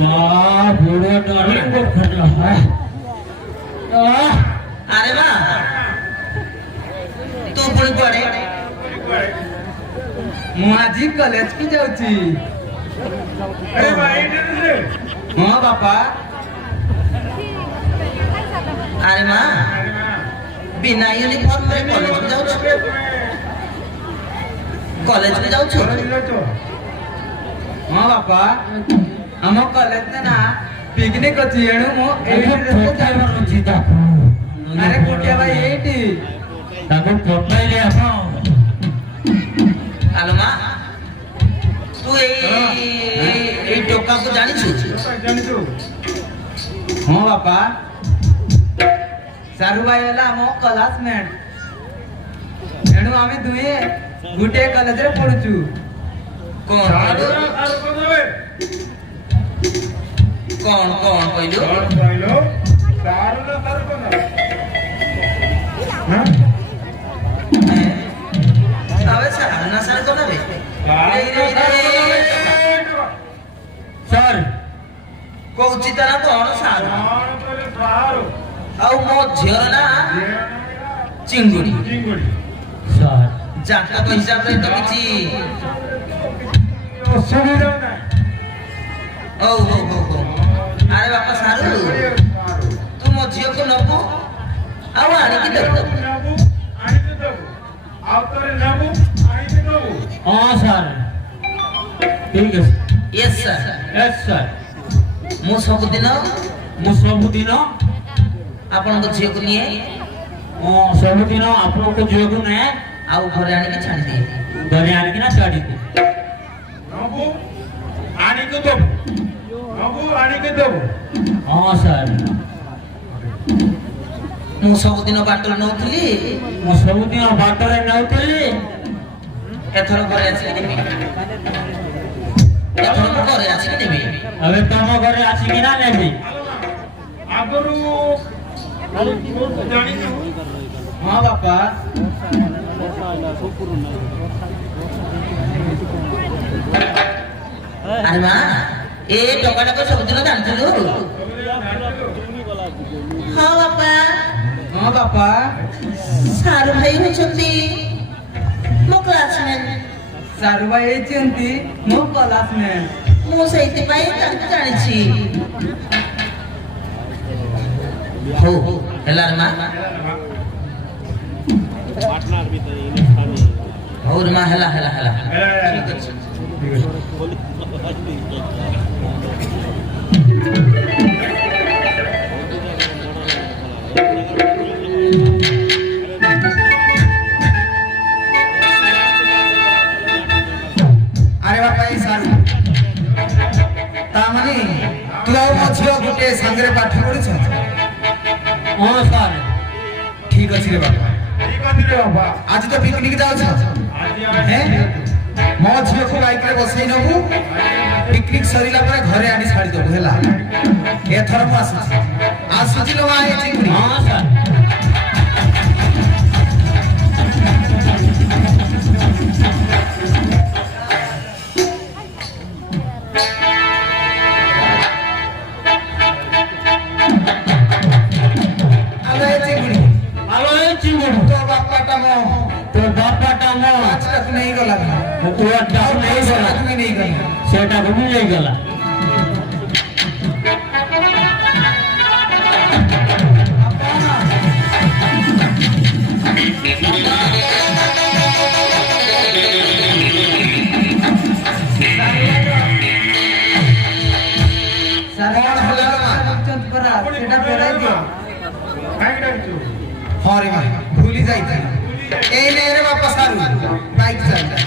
ना बुढ़ो डालिंग को खड़ा है। अरे वाह तू पुणी पड़े ମୁଁ ଆଜି କଲେଜ କି ଯାଉଛି। अरे भाई ହଁ ବାପା। अरे माँ बिना यूनिफॉर्म में कॉलेज में जाऊँ कॉलेज में जाऊँ ହଁ ବାପା ଆମ କଲେଜରେ ନା ପିକନିକ ଅଛି ଏଣୁ ମୁଁ ଏଇଠି ଯାଉଛି। ଆରେ କୋଟିଆ ଭାଇ ଏଇଠି ତାକୁ ପକାଇଲେ ଆପଣ आलो माँ तू ए टोका को जानी छु ହଁ ବାପା ସାରୁ ଭାଇ ହେଲା ଆମ କ୍ଲାସମେଟ ଏଣୁ ଆମେ ଦୁହେଁ ଗୋଟିଏ କଲେଜରେ ପଢୁଛୁ। कौन कौन कौन कहलु अबे सारा ना सारा कोना बे सर कहूची ता ना कौन सारा आउ मो झियर ना चिंगुड़ी सर जाता तो हिसाब से तो किछि ओ अरे बापा सारू तू मो झियो को नबो आउ आनी की दब हाँ सर ठीक है यस सर यस सर मु सबुदिन आपण को झियो को निए सबुदिन आपको को जो को ने आउ घरे आनी के छाड़ी दे घरे आने की ना छाड़ी दे हाँ सर मु सबुदिन बाटल नउथली ମୁଁ ସବୁଦିନ ବାଟରେ ନେଉଥିଲି एथर घरे आसी देबी एथर मु घरे आसी देबी ଏବେ ତମ ଘରେ ଆସିକି ନା ନେବି ହଁ ବାପା अरे माँ ए टोकाटा को सबुदिन जानथिलु हां बापा ହଁ ବାପା सारू भाई होचंती मो क्लासमेट ସାରୁ ଭାଇ ହେଇଛନ୍ତି ମୋ କ୍ଲାସମେଟ। मु सहित पाई तांको जानिछि हो हेला रे माँ हो रे माँ हेला हेला हेला ठीक अछि ଆରେ ବାପା ଏଇ ସାରୁ ତା ମାନେ ତୁ ଆଉ ମୋ ଝିଅ ଗୋଟେ ସାଙ୍ଗରେ ପାଠ ପଢୁଛ। ହଁ ସାର୍ ଠିକ ଅଛି ରେ ବାପା ଆଜି ତ ପିକନିକ ଯାଉଛ ମୋ ଝିଅକୁ ବାଇକରେ ବସେଇ ନବୁ ପିକନିକ ସରିଲା ପରେ ଘରେ ଆଣି ଛାଡିଦବୁ ହେଲା। ଏଥର ମୁଁ ଆସୁଛି ଲୋ ମା ଏ ଚିଙ୍ଗୁଡି। ହଁ ସାର୍ ଆଲୋ ଏ ଚିଙ୍ଗୁଡି ଆଲୋ ଏ ଚିଙ୍ଗୁଡି ତୋ ବାପାଟା ମୋ ତୋ ବାପାଟା ମୋ ମାଛଟାକୁ ନେଇଗଲା ତୋ ଡାଉ ନେଇଗଲା ମାଛଟାକୁ ବି ନେଇଗଲା। ସେଟାକୁ ବି ନେଇଗଲା ହଁ ରେ ମା ଭୁଲି ଯାଇଥିଲି ଏଇ ନେ ରେ ବାପା ସାରୁ ବାଇକ ଚାଲିଲା।